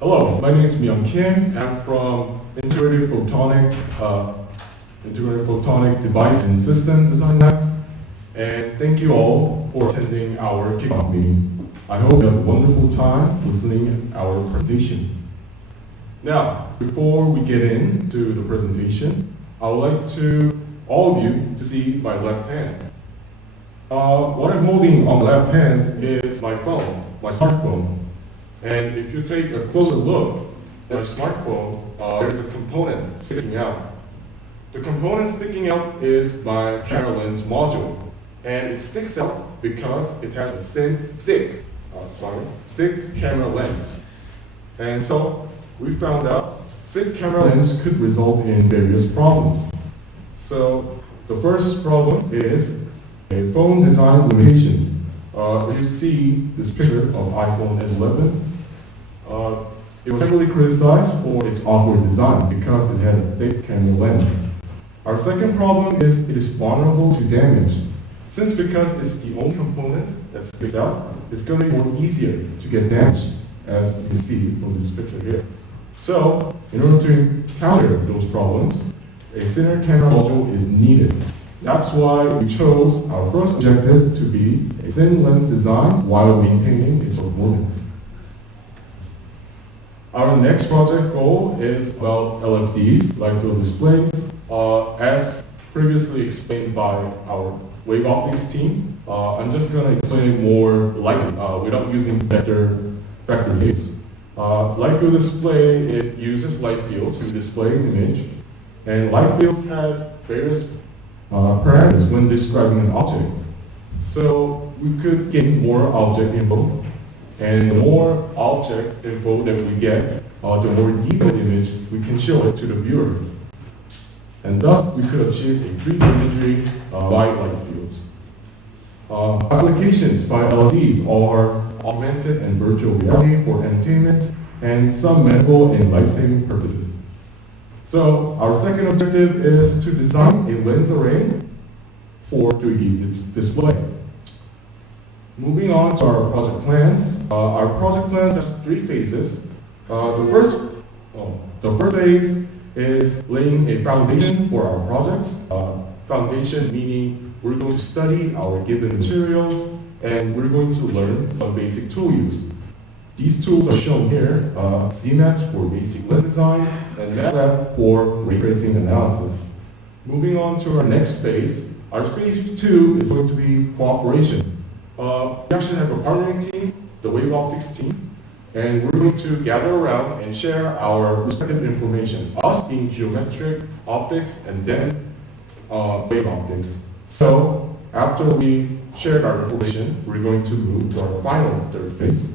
Hello, my name is Myung Kim. I'm from Integrated Photonic Device and System Design Lab. And thank you all for attending our kickoff meeting. I hope you have a wonderful time listening to our presentation. Now, before we get into the presentation, I would like all of you to see my left hand. What I'm holding on the left hand is my phone, my smartphone. And if you take a closer look at my smartphone, there's a component sticking out. The component sticking out is my camera lens module. And it sticks out because it has a thick camera lens. And so we found out thick camera lens could result in various problems. So the first problem is a phone design limitations. If you see this picture of iPhone S11, it was heavily criticized for its awkward design because it had a thick camera lens. Our second problem is it is vulnerable to damage. Because it's the only component that sticks out, it's going to be more easier to get damaged, as you can see from this picture here. So, in order to counter those problems, a thinner camera module is needed. That's why we chose our first objective to be a thin lens design while maintaining its performance. Our next project goal is about LFDs, light field displays. As previously explained by our wave optics team, I'm just going to explain it more lightly without using vector fields. Light field display, it uses light fields to display an image, and light fields has various parameters when describing an object. So we could gain more object info, and the more object info that we get, the more detailed image we can show it to the viewer. And thus we could achieve a 3D imagery by light fields. Applications by LEDs are augmented and virtual reality for entertainment and some medical and life-saving purposes. So our second objective is to design a lens array for 3D display. Moving on to our project plans. Our project plans has 3 phases. The first phase is laying a foundation for our projects. Foundation meaning we're going to study our given materials and we're going to learn some basic tool use. These tools are shown here, Zemax for basic lens design and MATLAB for ray tracing analysis. Moving on to our next phase, our phase 2 is going to be cooperation. We actually have a partnering team, the wave optics team, and we're going to gather around and share our respective information, us being geometric optics and then wave optics. So after we shared our information, we're going to move to our final third phase.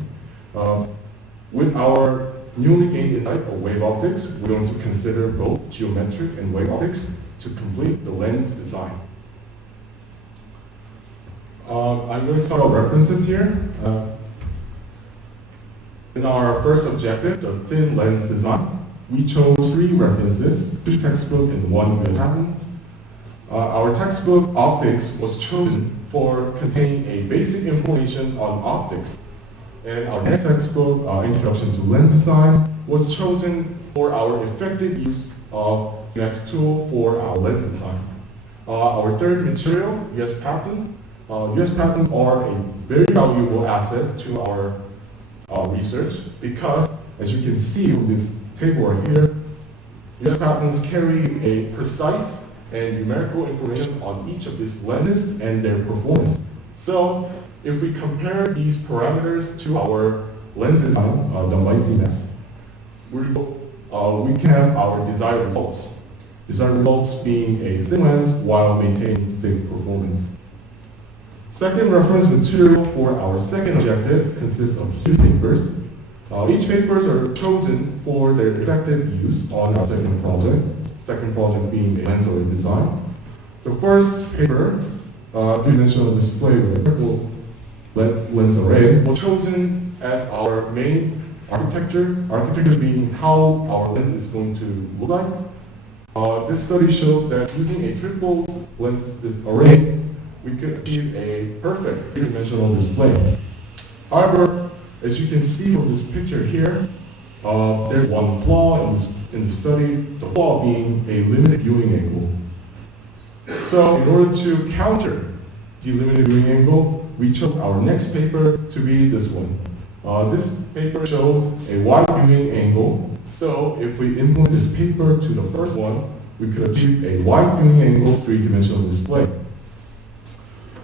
With our newly gained insight of wave optics, we're going to consider both geometric and wave optics to complete the lens design. I'm going to start our references here. In our first objective, the thin lens design, we chose 3 references, 2 textbook and 1 US patent. Our textbook, Optics, was chosen for containing a basic information on optics. And our next textbook, Introduction to Lens Design, was chosen for our effective use of Zemax tool for our lens design. Our third material, US patent. US patents are a very valuable asset to our research because, as you can see from this table right here, US patents carry a precise and numerical information on each of these lenses and their performance. So, if we compare these parameters to our lens design done by Zemax, we can have our desired results. Desired results being a thin lens while maintaining thick performance. Second reference material for our second objective consists of 2 papers. Each papers are chosen for their effective use on our second project being a lens array design. The first paper, 3-dimensional display lens array, was chosen as our main architecture being how our lens is going to look like. This study shows that using a triple lens array, we could achieve a perfect 3-dimensional display. However, As you can see from this picture here, there's one flaw in the study, the flaw being a limited viewing angle. So in order to counter the limited viewing angle, we chose our next paper to be this one. This paper shows a wide viewing angle, so if we implement this paper to the first one, we could achieve a wide viewing angle three-dimensional display.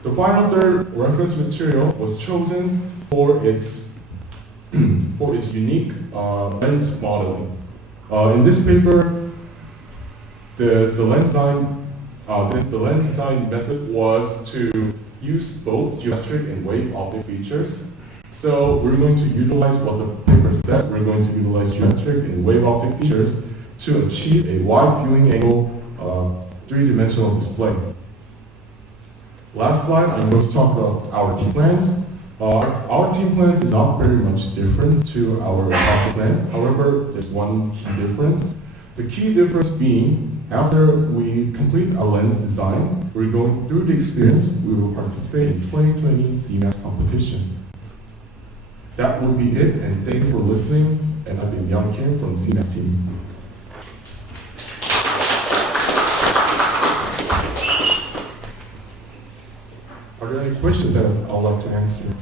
The final third reference material was chosen for its unique lens modeling. In this paper, the lens design method was to use both geometric and wave optic features. So we're going to utilize what the paper says. We're going to utilize geometric and wave optic features to achieve a wide viewing angle three-dimensional display. Last slide, I'm going to talk about our team plans. Our team plans is not very much different to our project plans. However, there's one key difference. The key difference being, after we complete our lens design, we're going through the experience, we will participate in 2020 Zemax competition. That will be it, and thank you for listening. And I've been Young Kim from Zemax team. Are there any questions that I'd like to answer?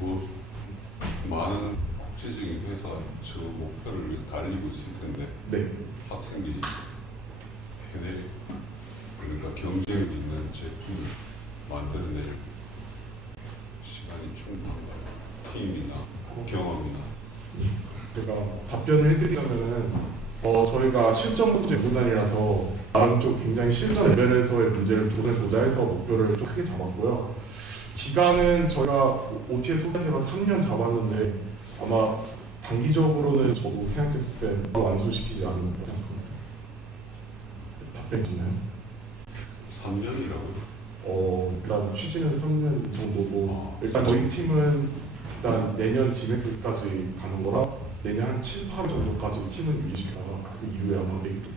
뭐 많은 국제적인 회사 저 목표를 위해서 달리고 있을 텐데 네. 학생들이 해내 그러니까 경쟁 있는 제품을 만들어낼 시간이 충분한가요? 팀이나 경험이나. 제가 답변을 해드리자면은 저희가 실전 문제 구단이라서 나름 좀 굉장히 실전 레벨에서의 문제를 도전해보자 해서 목표를 좀 크게 잡았고요. 기간은 저희가 OT에 소개해서 3년 잡았는데 아마 단기적으로는 저도 생각했을 때 바로 완수시키지 않는 생각합니다. 답변이 있나요? 3년이라고요? 일단 취지는 3년 정도고 일단 저희 팀은 일단 내년 지맥스까지 가는 거라 내년 한 7, 8월 정도까지 팀은 유지시키다가 그 이후에 아마 내일 또